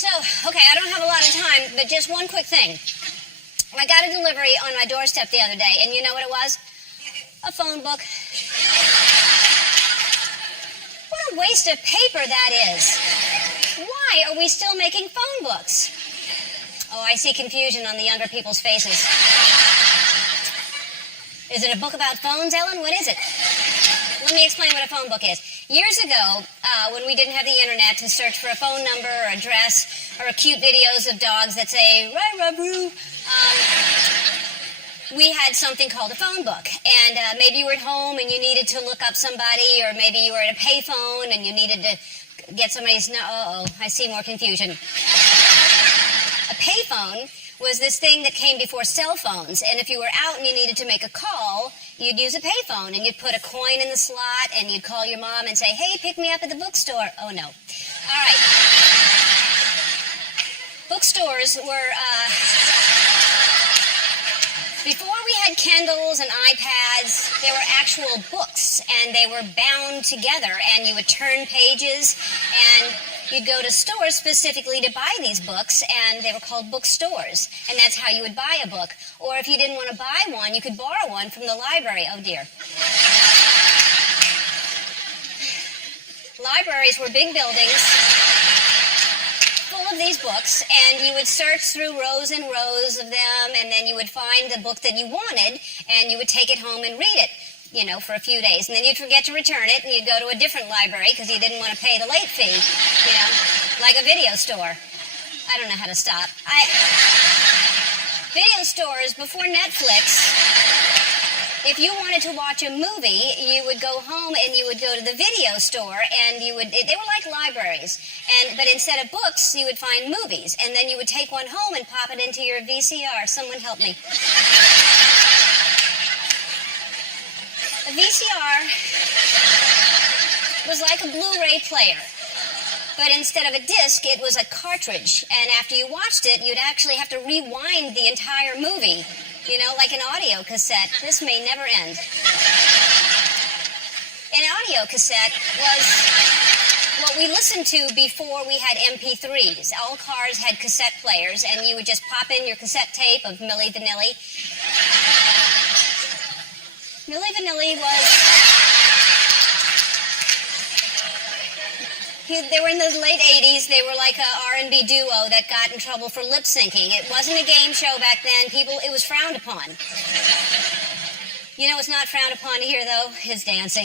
So, okay, I don't have a lot of time, but just one quick thing. I got a delivery on my doorstep the other day, and you know what it was? A phone book. What a waste of paper that is. Why are we still making phone books? Oh, I see confusion on the younger people's faces. Is it a book about phones, Ellen? What is it? Let me explain what a phone book is. Years ago, when we didn't have the internet to search for a phone number or address or cute videos of dogs that say, rah-rah-roo, we had something called a phone book. And maybe you were at home and you needed to look up somebody, or maybe you were at a payphone and you needed to get somebody's... Uh-oh, I see more confusion. A payphone was this thing that came before cell phones, and if you were out and you needed to make a call, you'd use a payphone, and you'd put a coin in the slot, and you'd call your mom and say, hey, pick me up at the bookstore. Oh, no. All right. Bookstores were... Before we had Kindles and iPads, there were actual books, and they were bound together, and you would turn pages, and you'd go to stores specifically to buy these books, and they were called bookstores, and that's how you would buy a book. Or if you didn't want to buy one, you could borrow one from the library. Oh, dear. Libraries were big buildings full of these books, and you would search through rows and rows of them, and then you would find the book that you wanted, and you would take it home and read it, you know, for a few days. And then you'd forget to return it, and you'd go to a different library because you didn't want to pay the late fee, you know, like a video store. I don't know how to stop. Video stores, before Netflix, if you wanted to watch a movie, you would go home and you would go to the video store, and they were like libraries. But instead of books, you would find movies, and then you would take one home and pop it into your VCR. Someone help me. A VCR was like a Blu-ray player, but instead of a disc, it was a cartridge, and after you watched it, you'd actually have to rewind the entire movie, you know, like an audio cassette. This may never end. An audio cassette was what we listened to before we had MP3s. All cars had cassette players, and you would just pop in your cassette tape of Milli Vanilli. Milli Vanilli was... They were in the late 80s. They were like a R&B duo that got in trouble for lip syncing. It wasn't a game show back then. It was frowned upon. You know what's not frowned upon here, though? Is dancing.